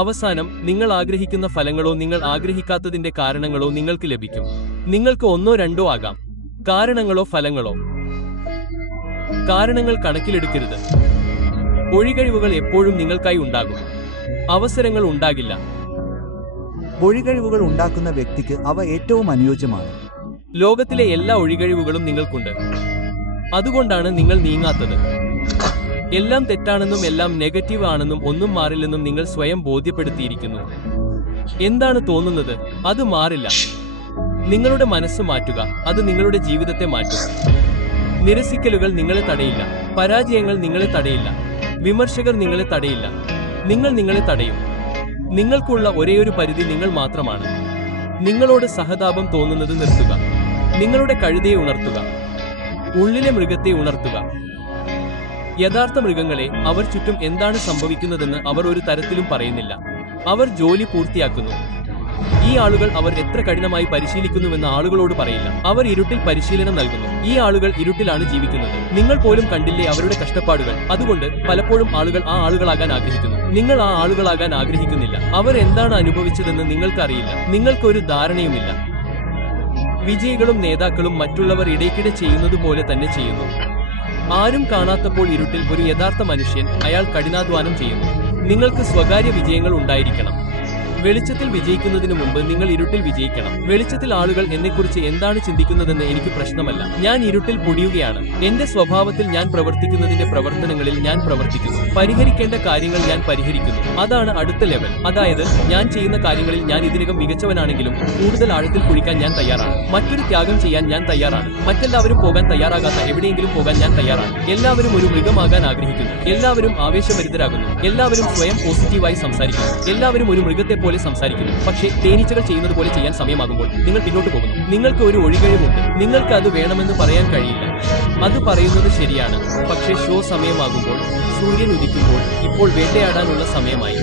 അവസാനം നിങ്ങൾ ആഗ്രഹിക്കുന്ന ഫലങ്ങളോ നിങ്ങൾ ആഗ്രഹിക്കാത്തതിന്റെ കാരണങ്ങളോ നിങ്ങൾക്ക് ലഭിക്കും. നിങ്ങൾക്ക് ഒന്നോ രണ്ടോ ആകാം. കാരണങ്ങളോ ഫലങ്ങളോ. കാരണങ്ങൾ കണക്കിലെടുക്കരുത്. ഒഴികഴിവുകൾ എപ്പോഴും നിങ്ങൾക്കായി ഉണ്ടാകും. അവസരങ്ങൾ ഉണ്ടാകില്ല. ഒഴികഴിവുകൾ ഉണ്ടാക്കുന്ന വ്യക്തിക്ക് അവ ഏറ്റവും അനുയോജ്യമാണ്. ലോകത്തിലെ എല്ലാ ഒഴികഴിവുകളും നിങ്ങൾക്കുണ്ട്. അതുകൊണ്ടാണ് നിങ്ങൾ നീങ്ങാത്തത്. എല്ലാം തെറ്റാണെന്നും എല്ലാം നെഗറ്റീവ് ആണെന്നും ഒന്നും മാറില്ലെന്നും നിങ്ങൾ സ്വയം ബോധ്യപ്പെടുത്തിയിരിക്കുന്നു. എന്താണ് തോന്നുന്നത്? അത് മാറില്ല. നിങ്ങളുടെ മനസ്സ് മാറ്റുക. അത് നിങ്ങളുടെ ജീവിതത്തെ മാറ്റും. നിരസിക്കലുകൾ നിങ്ങളെ തടയില്ല. പരാജയങ്ങൾ നിങ്ങളെ തടയില്ല. വിമർശകർ നിങ്ങളെ തടയില്ല. നിങ്ങൾ നിങ്ങളെ തടയും. നിങ്ങൾക്കുള്ള ഒരേയൊരു പരിധി നിങ്ങൾ മാത്രമാണ്. നിങ്ങളോട് സഹതാപം തോന്നുന്നത് നിർത്തുക. നിങ്ങളുടെ കഴുതയെ ഉണർത്തുക. ഉള്ളിലെ മൃഗത്തെ ഉണർത്തുക. യഥാർത്ഥ മൃഗങ്ങളെ അവർ ചുറ്റും എന്താണ് സംഭവിക്കുന്നതെന്ന് അവർ ഒരു തരത്തിലും പറയുന്നില്ല. അവർ ജോലി പൂർത്തിയാക്കുന്നു. ഈ ആളുകൾ അവർ എത്ര കഠിനമായി പരിശീലിക്കുന്നുവെന്ന് ആളുകളോട് പറയില്ല. അവർ ഇരുട്ടിൽ പരിശീലനം നൽകുന്നു. ഈ ആളുകൾ ഇരുട്ടിലാണ് ജീവിക്കുന്നത്. നിങ്ങൾ പോലും കണ്ടില്ലേ അവരുടെ കഷ്ടപ്പാടുകൾ? അതുകൊണ്ട് പലപ്പോഴും ആളുകൾ ആ ആളുകളാകാൻ ആഗ്രഹിക്കുന്നു. നിങ്ങൾ ആ ആളുകളാകാൻ ആഗ്രഹിക്കുന്നില്ല. അവർ എന്താണ് അനുഭവിച്ചതെന്ന് നിങ്ങൾക്കറിയില്ല. നിങ്ങൾക്കൊരു ധാരണയുമില്ല. വിജയികളും നേതാക്കളും മറ്റുള്ളവർ ഇടയ്ക്കിടെ ചെയ്യുന്നത് പോലെ തന്നെ ചെയ്യുന്നു. ആരും കാണാത്തപ്പോൾ ഇരുട്ടിൽ ഒരു യഥാർത്ഥ മനുഷ്യൻ അയാൾ കഠിനാധ്വാനം ചെയ്യുന്നു. നിങ്ങൾക്ക് സ്വകാര്യ വിജയങ്ങൾ ഉണ്ടായിരിക്കണം. വെളിച്ചത്തിൽ വിജയിക്കുന്നതിന് മുമ്പ് നിങ്ങൾ ഇരുട്ടിൽ വിജയിക്കണം. വെളിച്ചത്തിൽ ആളുകൾ എന്നെക്കുറിച്ച് എന്താണ് ചിന്തിക്കുന്നതെന്ന് എനിക്ക് പ്രശ്നമല്ല. ഞാൻ ഇരുട്ടിൽ പൊടിയുകയാണ്. എന്റെ സ്വഭാവത്തിൽ ഞാൻ പ്രവർത്തിക്കുന്നതിന്റെ പ്രവർത്തനങ്ങളിൽ ഞാൻ പ്രവർത്തിക്കുന്നു. പരിഹരിക്കേണ്ട കാര്യങ്ങൾ ഞാൻ പരിഹരിക്കുന്നു. അതാണ് അടുത്ത ലെവൽ. അതായത് ഞാൻ ചെയ്യുന്ന കാര്യങ്ങളിൽ ഞാൻ ഇതിനകം മികച്ചവനാണെങ്കിലും കൂടുതൽ ആഴത്തിൽ കുഴിക്കാൻ ഞാൻ തയ്യാറാണ്. മറ്റൊരു ത്യാഗം ചെയ്യാൻ ഞാൻ തയ്യാറാണ്. മറ്റെല്ലാവരും പോകാൻ തയ്യാറാകാത്ത എവിടെയെങ്കിലും പോകാൻ ഞാൻ തയ്യാറാണ്. എല്ലാവരും ഒരു മൃഗമാകാൻ ആഗ്രഹിക്കുന്നു. എല്ലാവരും ആവേശഭരിതരാകുന്നു. എല്ലാവരും സ്വയം പോസിറ്റീവായി സംസാരിക്കുന്നു. എല്ലാവരും ഒരു മൃഗത്തെ പോലെ സംസാരിക്കുന്നു. പക്ഷേ തേനീച്ചകൾ ചെയ്യുന്നത് പോലെ ചെയ്യാൻ സമയമാകുമ്പോൾ നിങ്ങൾ പിന്നോട്ട് പോകുന്നു. നിങ്ങൾക്ക് ഒരു ഒഴികഴിവുണ്ട്. നിങ്ങൾക്ക് അത് വേണമെന്ന് പറയാൻ കഴിയില്ല. അത് പറയുന്നത് ശരിയാണ്. പക്ഷേ ഷോ സമയമാകുമ്പോൾ, സൂര്യൻ ഉദിക്കുമ്പോൾ, ഇപ്പോൾ വേട്ടയാടാനുള്ള സമയമായി.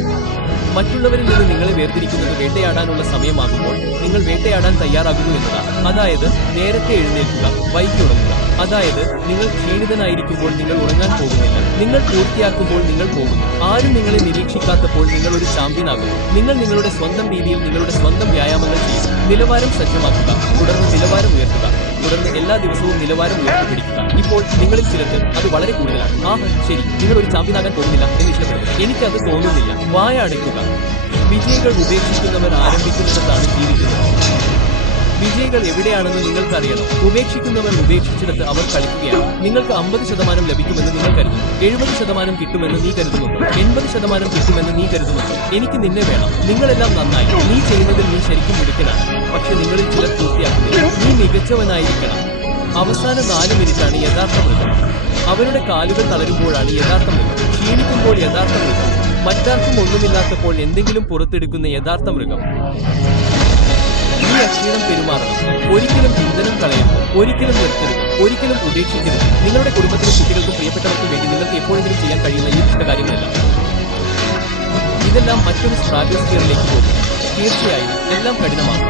മറ്റുള്ളവരിൽ നിന്ന് നിങ്ങളെ വേർതിരിക്കുന്നത് വേട്ടയാടാനുള്ള സമയമാകുമ്പോൾ നിങ്ങൾ വേട്ടയാടാൻ തയ്യാറാകുന്നു എന്നതാണ്. അതായത് നേരത്തെ എഴുന്നേൽക്കുക, വൈകി ഉറങ്ങുക. അതായത് നിങ്ങൾ ക്ഷീണിതനായിരിക്കുമ്പോൾ നിങ്ങൾ ഉറങ്ങാൻ പോകുന്നില്ല. നിങ്ങൾ പൂർത്തിയാക്കുമ്പോൾ നിങ്ങൾ പോകുന്നു. ആരും നിങ്ങളെ നിരീക്ഷിക്കാത്തപ്പോൾ നിങ്ങൾ ഒരു ചാമ്പ്യനാകുന്നു. നിങ്ങൾ നിങ്ങളുടെ സ്വന്തം രീതിയിൽ നിങ്ങളുടെ സ്വന്തം വ്യായാമങ്ങൾ ചെയ്യുന്നു. നിലവാരം സജ്ജമാക്കുക, തുടർന്ന് നിലവാരം ഉയർത്തുക, തുടർന്ന് എല്ലാ ദിവസവും നിലവാരം ഉയർത്തിപ്പിടിക്കുക. ഇപ്പോൾ നിങ്ങളിൽ ചിലർക്ക് അത് വളരെ കൂടുതലാണ്. ശരി, നിങ്ങൾ ഒരു ചാമ്പ്യനാകാൻ പോകുന്നില്ല എന്ന് ഇഷ്ടപ്പെടുന്നു. എനിക്കത് തോന്നുന്നില്ല. വായ അടയ്ക്കുക. വിജയികൾ ഉപേക്ഷിക്കുന്നവർ ആരംഭിക്കുന്നിടത്താണ് ജീവിക്കുന്നത്. വിജയികൾ എവിടെയാണെന്ന് നിങ്ങൾക്കറിയണം. ഉപേക്ഷിക്കുന്നവർ ഉപേക്ഷിച്ചിടത്ത് അവർ കളിക്കുകയാണ്. നിങ്ങൾക്ക് 50% ലഭിക്കുമെന്ന് നിങ്ങൾ കരുതുന്നു. 70% കിട്ടുമെന്ന് നീ കരുതുന്നുണ്ടോ? 80% കിട്ടുമെന്ന് നീ കരുതുന്നുണ്ടോ? എനിക്ക് നിന്നെ വേണം. നിങ്ങളെല്ലാം നന്നായി. നീ ചെയ്യുന്നതിൽ നീ ശരിക്കും മിടുക്കനാണ്. പക്ഷെ നിങ്ങളിൽ ചിലർ പൂർത്തിയാക്കുന്നില്ല. നീ മികച്ചവനായിരിക്കണം. അവസാന 4 മിനിറ്റാണ് യഥാർത്ഥ മൃഗം. അവരുടെ കാലുകൾ തളരുമ്പോഴാണ് യഥാർത്ഥ മൃഗം. ക്ഷീണിക്കുമ്പോൾ യഥാർത്ഥ മൃഗം. മറ്റാർക്കും ഒന്നുമില്ലാത്തപ്പോൾ എന്തെങ്കിലും പുറത്തെടുക്കുന്ന യഥാർത്ഥ മൃഗം. ഈ അക്ഷീണം പെരുമാറണം. ഒരിക്കലും ഇന്ധനം കളയരുത്. ഒരിക്കലും നിർത്തരുത്. ഒരിക്കലും ഉപേക്ഷിക്കരുത്. നിങ്ങളുടെ കുടുംബത്തിനും കുട്ടികൾക്കും പ്രിയപ്പെട്ടവർക്കും വേണ്ടി നിങ്ങൾക്ക് എപ്പോഴെങ്കിലും ചെയ്യാൻ കഴിയുന്ന ഈ ഇഷ്ടകാര്യങ്ങളെല്ലാം ഇതെല്ലാം മറ്റൊരു സ്ട്രാറ്റജിയിലേക്ക് പോകും. തീർച്ചയായും എല്ലാം കഠിനമാകും.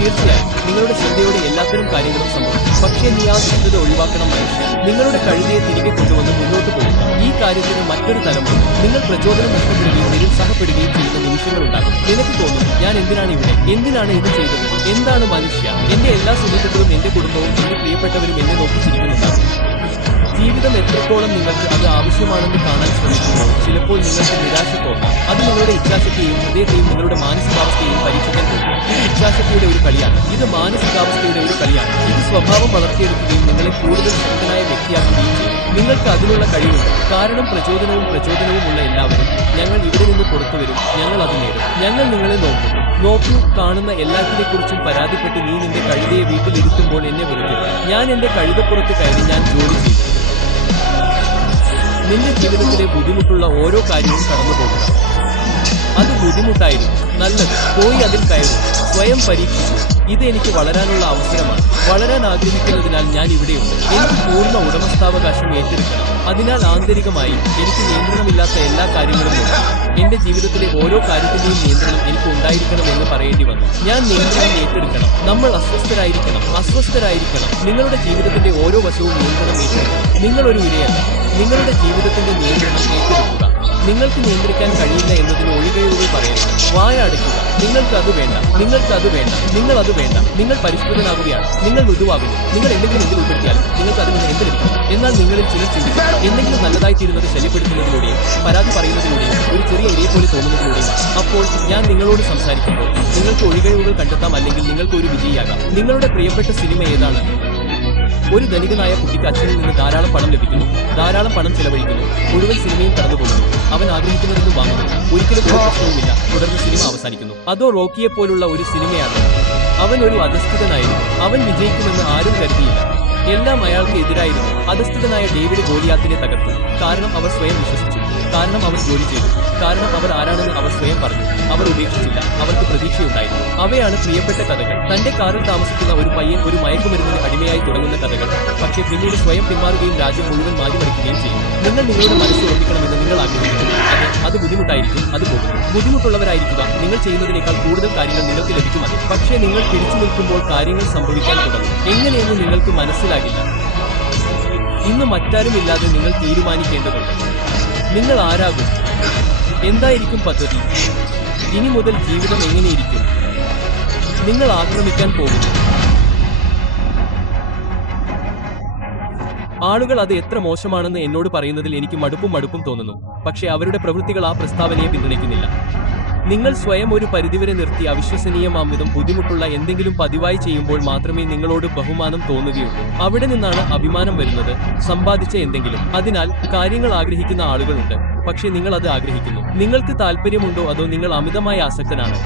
തീർച്ചയായും നിങ്ങളുടെ ശ്രദ്ധയോടെ എല്ലാത്തരം കാര്യങ്ങളും സംഭവിക്കും. പക്ഷേ നീ ആ ശ്രദ്ധ ഒഴിവാക്കണം. മനുഷ്യ നിങ്ങളുടെ കഴുതയെ തിരികെ കൊണ്ടുവന്ന് മുന്നോട്ട് പോകുക. ഈ കാര്യത്തിന് മറ്റൊരു തലമുണ്ട്. നിങ്ങൾ പ്രചോദനം നഷ്ടപ്പെടുകയും നിരുത്സാഹപ്പെടുകയും ചെയ്യുന്ന നിമിഷങ്ങൾ ഉണ്ടാകും. നിനക്ക് തോന്നും, ഞാൻ എന്തിനാണ് ഇവിടെ? എന്തിനാണ് ഇത് ചെയ്തത്? എന്താണ് മനുഷ്യ? എന്റെ എല്ലാ സുഹൃത്തുക്കളും എന്റെ കുടുംബവും എന്റെ പ്രിയപ്പെട്ടവരും എന്നെ നോക്കി ചിരിക്കുന്നുണ്ടാകും. ജീവിതം എത്രത്തോളം നിങ്ങൾക്ക് അത് ആവശ്യമാണെന്ന് കാണാൻ ശ്രമിക്കുമ്പോൾ ചിലപ്പോൾ നിങ്ങൾക്ക് നിരാശ തോന്നാം. അത് നിങ്ങളുടെ ഇച്ഛാശക്തിയെയും ഹൃദയത്തെയും നിങ്ങളുടെ മാനസികാവസ്ഥയെയും പരീക്ഷിക്കാൻ പോകും. ഇത് ഇച്ഛാശക്തിയുടെ ഒരു കളിയാണ്. ഇത് മാനസികാവസ്ഥയുടെ ഒരു കളിയാണ്. ഇത് സ്വഭാവം വളർത്തിയെടുക്കുകയും നിങ്ങളെ കൂടുതൽ ശക്തനായ വ്യക്തിയാക്കുകയും ചെയ്യും. നിങ്ങൾക്ക് അതിനുള്ള കഴിവുണ്ട്. കാരണം പ്രചോദനവും ഉള്ള എല്ലാവരും ഞങ്ങൾ ഇവിടെ നിന്ന് പുറത്തു വരും, ഞങ്ങൾ അത് നേടും. ഞങ്ങൾ നിങ്ങളെ നോക്കും. നോക്കൂ, കാണുന്ന എല്ലാത്തിനെക്കുറിച്ചും പരാതിപ്പെട്ട് നീ നിന്റെ കഴുതയെ വീട്ടിലിരുത്തുമ്പോൾ എന്നെ വെറുതെ. ഞാൻ എന്റെ കഴുതപ്പുറത്ത് കയറി ഞാൻ ജോലി ചെയ്തു. നിന്റെ ജീവിതത്തിലെ ബുദ്ധിമുട്ടുള്ള ഓരോ കാര്യവും കടന്നു പോകുക. അത് ബുദ്ധിമുട്ടായിരുന്നു. നല്ലത്. പോയി അതിൽ കയറും. സ്വയം പരീക്ഷിച്ചു. ഇത് എനിക്ക് വളരാനുള്ള അവസരമാണ്. വളരാൻ ആഗ്രഹിക്കുന്നതിനാൽ ഞാൻ ഇവിടെയുണ്ട്. എനിക്ക് പൂർണ്ണ ഉടമസ്ഥാവകാശം ഏറ്റെടുക്കണം. അതിനാൽ ആന്തരികമായി എനിക്ക് നിയന്ത്രണമില്ലാത്ത എല്ലാ കാര്യങ്ങളും ഉണ്ട്. എന്റെ ജീവിതത്തിലെ ഓരോ കാര്യത്തിന്റെയും നിയന്ത്രണം എനിക്ക് ഉണ്ടായിരിക്കണമെന്ന് പറയേണ്ടി വന്നു. ഞാൻ നിയന്ത്രണം ഏറ്റെടുക്കണം. നമ്മൾ അസ്വസ്ഥരായിരിക്കണം. നിങ്ങളുടെ ജീവിതത്തിന്റെ ഓരോ വശവും നിയന്ത്രണം ഏറ്റെടുക്കണം. നിങ്ങൾ ഒരു ഇരയല്ല. നിങ്ങളുടെ ജീവിതത്തിന്റെ നിയന്ത്രണം ഏറ്റെടുക്കുക. നിങ്ങൾക്ക് നിയന്ത്രിക്കാൻ കഴിയില്ല എന്നതിന് ഒഴികഴിവുകൾ പറയരുത്. വായ അടയ്ക്കുക. നിങ്ങൾക്ക് അത് വേണ്ട, നിങ്ങൾക്ക് അത് വേണ്ട, നിങ്ങൾ അത് വേണ്ട. നിങ്ങൾ പരിഷ്കൃതനാകുകയാണ്, നിങ്ങൾ മൃദുവാകുന്നു. നിങ്ങൾ എന്തെങ്കിലും എന്തിൽ ഉൾപ്പെടുത്തിയാലും നിങ്ങൾക്ക് അതിൽ നിന്ന് എന്ത് ലഭിക്കും? എന്നാൽ നിങ്ങളിൽ ചിലർ ചിന്തിക്കും, എന്തെങ്കിലും നല്ലതായിത്തീരുന്നത് ശല്യപ്പെടുത്തുന്നതിലൂടെയും പരാതി പറയുന്നതിലൂടെയും ഒരു ചെറിയ ഇരയെ പോലെ തോന്നുന്നതിലൂടെയും. അപ്പോൾ ഞാൻ നിങ്ങളോട് സംസാരിക്കുമ്പോൾ നിങ്ങൾക്ക് ഒഴികഴിവുകൾ കണ്ടെത്താം, അല്ലെങ്കിൽ നിങ്ങൾക്ക് ഒരു വിജയിയാകാം. നിങ്ങളുടെ പ്രിയപ്പെട്ട സിനിമ ഏതാണ്? ഒരു ധനികനായ കുട്ടിക്ക് അച്ഛനിൽ നിന്ന് ധാരാളം പണം ലഭിക്കുന്നു, ധാരാളം പണം ചെലവഴിക്കുന്നു, മുഴുവൻ സിനിമയും കടന്നുപോകുന്നു. അവൻ ആഗ്രഹിക്കുന്നതെന്നും വാങ്ങുന്നു, ഒരിക്കലും ഒരു പ്രശ്നവുമില്ല. തുടർന്ന് സിനിമ അവസാനിക്കുന്നു. അതോ റോക്കിയെ പോലുള്ള ഒരു സിനിമയാണ്? അവൻ ഒരു അധസ്ഥിതനായിരുന്നു. അവൻ വിജയിക്കുമെന്ന് ആരും കരുതിയില്ല. എല്ലാം അയാൾക്ക് എതിരായിരുന്നു. അധസ്ഥിതനായ ഡേവിഡ് ഗോലിയാത്തിനെ തകർത്തു. കാരണം അവർ സ്വയം വിശ്വസിച്ചു, കാരണം അവർ ജോലി ചെയ്തു, കാരണം അവർ ആരാണെന്ന് അവർ സ്വയം പറഞ്ഞു. അവർ ഉപേക്ഷിച്ചില്ല, അവർക്ക് പ്രതീക്ഷയുണ്ടായിരുന്നു. അവയാണ് പ്രിയപ്പെട്ട കഥകൾ. തന്റെ കാറിൽ താമസിക്കുന്ന ഒരു പയ്യൻ ഒരു മയക്കുമരുന്നിന് അടിമയായി തുടങ്ങുന്ന കഥകൾ. പക്ഷേ പിന്നീട് സ്വയം പിന്മാറുകയും രാജ്യം മുഴുവൻ മാറ്റിമറിക്കുകയും ചെയ്യും. നിങ്ങൾ നിങ്ങളുടെ മനസ്സ് ഉറപ്പിക്കണമെന്ന് നിങ്ങൾ ആഗ്രഹിക്കുന്നു. അത് ബുദ്ധിമുട്ടായിരിക്കും, അത് പോകുന്നു. ബുദ്ധിമുട്ടുള്ളവരായിരിക്കുക. നിങ്ങൾ ചെയ്യുന്നതിനേക്കാൾ കൂടുതൽ കാര്യങ്ങൾ നിങ്ങൾക്ക് ലഭിക്കും. അത് പക്ഷേ നിങ്ങൾ പിടിച്ചു നിൽക്കുമ്പോൾ കാര്യങ്ങൾ സംഭവിക്കാൻ തുടങ്ങും. എങ്ങനെയെന്ന് നിങ്ങൾക്ക് മനസ്സിലാകില്ല. ഇന്ന് മറ്റാരുമില്ലാതെ നിങ്ങൾ തീരുമാനിക്കേണ്ടതുണ്ട്. നിങ്ങൾ ആരാകും? എന്തായിരിക്കും പദ്ധതി? ഇനി മുതൽ ജീവിതം എങ്ങനെയിരിക്കും? നിങ്ങൾ ആക്രമിക്കാൻ പോകുന്നു. ആളുകൾ അത് എത്ര മോശമാണെന്ന് എന്നോട് പറയുന്നതിൽ എനിക്ക് മടുപ്പും തോന്നുന്നു. പക്ഷേ അവരുടെ പ്രവൃത്തികൾ ആ പ്രസ്താവനയെ പിന്തുണയ്ക്കുന്നില്ല. നിങ്ങൾ സ്വയം ഒരു പരിധിവരെ നിർത്തി അവിശ്വസനീയമാം വിധം ബുദ്ധിമുട്ടുള്ള എന്തെങ്കിലും പതിവായി ചെയ്യുമ്പോൾ മാത്രമേ നിങ്ങളോട് ബഹുമാനം തോന്നുകയുള്ളൂ. അവിടെ നിന്നാണ് അഭിമാനം വരുന്നത്, സമ്പാദിച്ച എന്തെങ്കിലും. അതിനാൽ കാര്യങ്ങൾ ആഗ്രഹിക്കുന്ന ആളുകളുണ്ട്, പക്ഷേ നിങ്ങൾ അത് ആഗ്രഹിക്കുന്നു. നിങ്ങൾക്ക് താല്പര്യമുണ്ടോ, അതോ നിങ്ങൾ അമിതമായി ആസക്തനാണ്?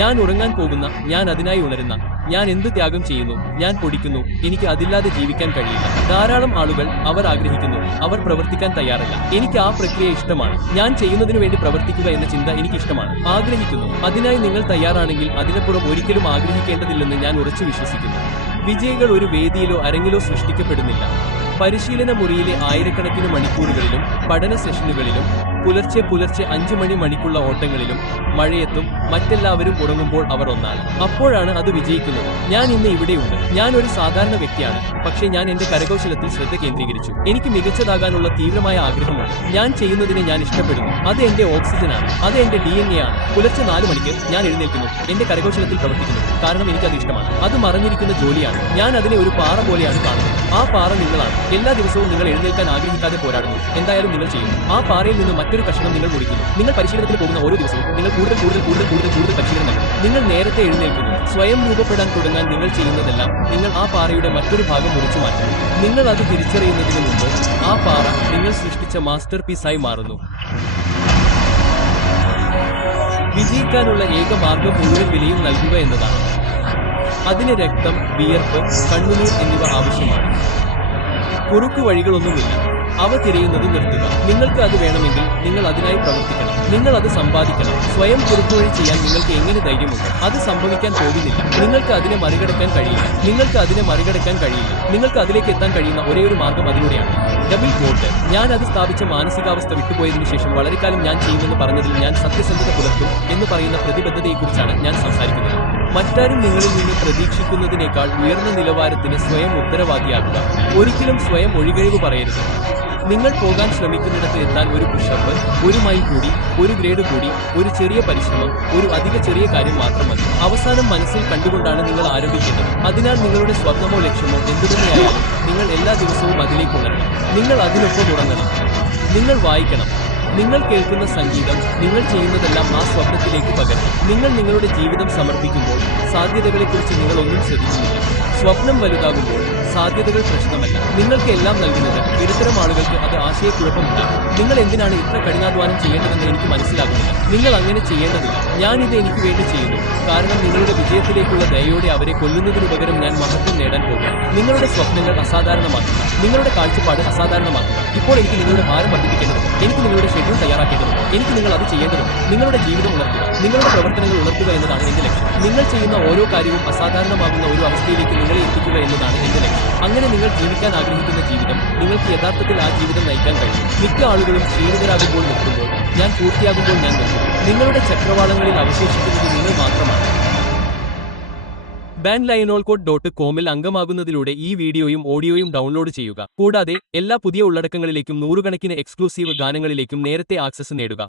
ഞാൻ ഉറങ്ങാൻ പോകുന്ന, ഞാൻ അതിനായി ഉണരുന്ന, ഞാൻ എന്ത് ത്യാഗം ചെയ്യുന്നു, ഞാൻ പൊടിക്കുന്നു, എനിക്ക് അതില്ലാതെ ജീവിക്കാൻ കഴിയില്ല. ധാരാളം ആളുകൾ അവർ ആഗ്രഹിക്കുന്നു, അവർ പ്രവർത്തിക്കാൻ തയ്യാറല്ല. എനിക്ക് ആ പ്രക്രിയ ഇഷ്ടമാണ്. ഞാൻ ചെയ്യുന്നതിനു വേണ്ടി പ്രവർത്തിക്കുക എന്ന ചിന്ത എനിക്ക് ഇഷ്ടമാണ്. ആഗ്രഹിക്കുന്നു. അതിനായി നിങ്ങൾ തയ്യാറാണെങ്കിൽ അതിനപ്പുറം ഒരിക്കലും ആഗ്രഹിക്കേണ്ടതില്ലെന്ന് ഞാൻ ഉറച്ചു വിശ്വസിക്കുന്നു. വിജയികൾ ഒരു വേദിയിലോ അരങ്ങിലോ സൃഷ്ടിക്കപ്പെടുന്നില്ല. പരിശീലന മുറിയിലെ ആയിരക്കണക്കിന് മണിക്കൂറുകളിലും പഠന സെഷനുകളിലും പുലർച്ചെ 5 മണിക്കുള്ള ഓട്ടങ്ങളിലും മഴയത്തും മറ്റെല്ലാവരും ഉറങ്ങുമ്പോൾ അവർ ഒന്നാണ്. അപ്പോഴാണ് അത് വിജയിക്കുന്നത്. ഞാൻ ഇന്ന് ഇവിടെയുണ്ട്. ഞാൻ ഒരു സാധാരണ വ്യക്തിയാണ്, പക്ഷേ ഞാൻ എന്റെ കരകൗശലത്തിൽ ശ്രദ്ധ കേന്ദ്രീകരിച്ചു. എനിക്ക് മികച്ചതാകാനുള്ള തീവ്രമായ ആഗ്രഹമുണ്ട്. ഞാൻ ചെയ്യുന്നതിനെ ഞാൻ ഇഷ്ടപ്പെടുന്നു. അത് എന്റെ ഓക്സിജനാണ്, അത് എന്റെ DNA ആണ്. പുലർച്ചെ 4 മണിക്ക് ഞാൻ എഴുന്നേൽക്കുന്നു, എന്റെ കരകൗശലത്തിൽ പ്രവർത്തിക്കുന്നു, കാരണം എനിക്കത് ഇഷ്ടമാണ്. അത് മറഞ്ഞിരിക്കുന്ന ജോലിയാണ്. ഞാൻ അതിനെ ഒരു പാറ പോലെയാണ് കാണുന്നത്. ആ പാറ നിങ്ങളാണ്. എല്ലാ ദിവസവും നിങ്ങൾ എഴുന്നേൽക്കാൻ ആഗ്രഹിക്കാതെ പോരാടുന്നു. എന്തായാലും നിങ്ങൾ ചെയ്യുന്നു. ആ പാറയിൽ നിന്ന് മറ്റൊരു കഷണം നിങ്ങൾ മുറിക്കുന്നു. നിങ്ങൾ പരിശീലനത്തിന് പോകുന്ന ഓരോ ദിവസവും നിങ്ങൾ കൂടുതൽ പരിശീലനം നൽകുന്നു. നിങ്ങൾ നേരത്തെ എഴുന്നേൽക്കുന്നു. സ്വയം രൂപപ്പെടാൻ തുടങ്ങാൻ നിങ്ങൾ ചെയ്യുന്നതെല്ലാം നിങ്ങൾ ആ പാറയുടെ മറ്റൊരു ഭാഗം മുറിച്ചു മാറ്റുന്നു. നിങ്ങൾ അത് തിരിച്ചറിയുന്നതിന് മുമ്പ് ആ പാറ നിങ്ങൾ സൃഷ്ടിച്ച മാസ്റ്റർ പീസായി മാറുന്നു. വിജയിക്കാനുള്ള ഏക മാർഗം മുഴുവൻ വിലയും നൽകുക എന്നതാണ്. അതിന് രക്തം, വിയർപ്പ്, കണ്ണുനീർ എന്നിവ ആവശ്യമാണ്. കുറുക്കു വഴികളൊന്നുമില്ല. അവ തിരയുന്നത് നിർത്തുക. നിങ്ങൾക്ക് അത് വേണമെങ്കിൽ നിങ്ങൾ അതിനായി പ്രവർത്തിക്കണം. നിങ്ങൾ അത് സമ്പാദിക്കണം. സ്വയം കുറുക്കുവഴി ചെയ്യാൻ നിങ്ങൾക്ക് എങ്ങനെ ധൈര്യമുണ്ട്? അത് സംഭവിക്കാൻ പോകുന്നില്ല. നിങ്ങൾക്ക് അതിനെ മറികടക്കാൻ കഴിയില്ല. നിങ്ങൾക്ക് അതിലേക്ക് എത്താൻ കഴിയുന്ന ഒരേയൊരു മാർഗം അതിലൂടെയാണ്. Double vote. ഞാൻ അത് സ്ഥാപിച്ച മാനസികാവസ്ഥ വിട്ടുപോയതിനു ശേഷം വളരെക്കാലം ഞാൻ ചെയ്യുമെന്ന് പറഞ്ഞതിൽ ഞാൻ സത്യസന്ധത പുലർത്തും എന്ന് പറയുന്ന പ്രതിബദ്ധതയെക്കുറിച്ചാണ് ഞാൻ സംസാരിക്കുന്നത്. മറ്റാരും നിങ്ങളിൽ നിന്ന് പ്രതീക്ഷിക്കുന്നതിനേക്കാൾ ഉയർന്ന നിലവാരത്തിന് സ്വയം ഉത്തരവാദിയാകുക. ഒരിക്കലും സ്വയം ഒഴികഴിവ് പറയരുത്. നിങ്ങൾ പോകാൻ ശ്രമിക്കുന്നിടത്ത് എത്താൻ ഒരു പുഷപ്പ്, 1 മൈൽ കൂടി, 1 ഗ്രേഡ് കൂടി, ഒരു ചെറിയ പരിശ്രമം, ഒരു അധിക ചെറിയ കാര്യം മാത്രം മതി. അവസാനം മനസ്സിൽ കണ്ടുകൊണ്ടാണ് നിങ്ങൾ ആരംഭിക്കേണ്ടത്. അതിനാൽ നിങ്ങളുടെ സ്വപ്നമോ ലക്ഷ്യമോ എന്തുതന്നെയായാലും നിങ്ങൾ എല്ലാ ദിവസവും അതിലേക്ക് ഉണരണം. നിങ്ങൾ അതിനൊപ്പം ഉറങ്ങണം. നിങ്ങൾ വായിക്കണം. നിങ്ങൾ കേൾക്കുന്ന സംഗീതം, നിങ്ങൾ ചെയ്യുന്നതെല്ലാം ആ സ്വപ്നത്തിലേക്ക് പകരണം. നിങ്ങൾ നിങ്ങളുടെ ജീവിതം സമർപ്പിക്കുമ്പോൾ സാധ്യതകളെക്കുറിച്ച് നിങ്ങൾ ഒന്നും ശ്രദ്ധിക്കുന്നില്ല. സ്വപ്നം വലുതാകുമ്പോൾ സാധ്യതകൾ പ്രശ്നമല്ല. നിങ്ങൾക്ക് എല്ലാം നൽകുന്നത് ഇടത്തരം ആളുകൾക്ക് അത് ആശയക്കുഴപ്പമുണ്ടാകും. നിങ്ങൾ എന്തിനാണ് ഇത്ര കഠിനാധ്വാനം ചെയ്യേണ്ടതെന്ന് എനിക്ക് മനസ്സിലാകുന്നില്ല. നിങ്ങൾ അങ്ങനെ ചെയ്യേണ്ടതില്ല. ഞാനിത് എനിക്ക് വേണ്ടി ചെയ്യുന്നു, കാരണം നിങ്ങളുടെ വിജയത്തിലേക്കുള്ള ദയയോടെ അവരെ കൊല്ലുന്നതിനു പകരം ഞാൻ മഹത്വം നേടാൻ പോകുന്നു. നിങ്ങളുടെ സ്വപ്നങ്ങൾ അസാധാരണമാക്കുക. നിങ്ങളുടെ കാഴ്ചപ്പാട് അസാധാരണമാക്കുക. ഇപ്പോൾ എനിക്ക് നിങ്ങളുടെ ഭാരം വർദ്ധിപ്പിക്കേണ്ടതുണ്ട്. എനിക്ക് നിങ്ങളുടെ ഷെഡ്യൂൾ തയ്യാറാക്കേണ്ടതുണ്ട്. എനിക്ക് നിങ്ങൾ അത് ചെയ്യേണ്ടതുണ്ട്. നിങ്ങളുടെ ജീവിതം ഉണർത്തുക. നിങ്ങളുടെ പ്രവർത്തനങ്ങൾ ഉണർത്തുക എന്നതാണ് എന്റെ ലക്ഷ്യം. നിങ്ങൾ ചെയ്യുന്ന ഓരോ കാര്യവും അസാധാരണമാകുന്ന ഒരു അവസ്ഥയിലേക്ക് നിങ്ങളെ എത്തിക്കുക എന്നതാണ് എന്റെ ലക്ഷ്യം. അങ്ങനെ നിങ്ങൾ ജീവിക്കാൻ ആഗ്രഹിക്കുന്ന ജീവിതം നിങ്ങൾക്ക് യഥാർത്ഥത്തിൽ ആ ജീവിതം നയിക്കാൻ കഴിയും. മിക്ക ആളുകളും ക്ഷീണിതരാകുമ്പോൾ നിർത്തുമ്പോൾ, ഞാൻ പൂർത്തിയാകുമ്പോൾ ഞാൻ നിർത്തും. നിങ്ങളുടെ ചക്രവാളങ്ങളിൽ അവശേഷിക്കുന്നത് നിങ്ങൾ മാത്രമാണ്. bandlionolcode.com-ൽ അംഗമാകുന്നതിലൂടെ ഈ വീഡിയോയും ഓഡിയോയും ഡൗൺലോഡ് ചെയ്യുക. കൂടാതെ എല്ലാ പുതിയ ഉള്ളടക്കങ്ങളിലേക്കും നൂറുകണക്കിന് എക്സ്ക്ലൂസീവ് ഗാനങ്ങളിലേക്കും നേരത്തെ ആക്സസ് നേടുക.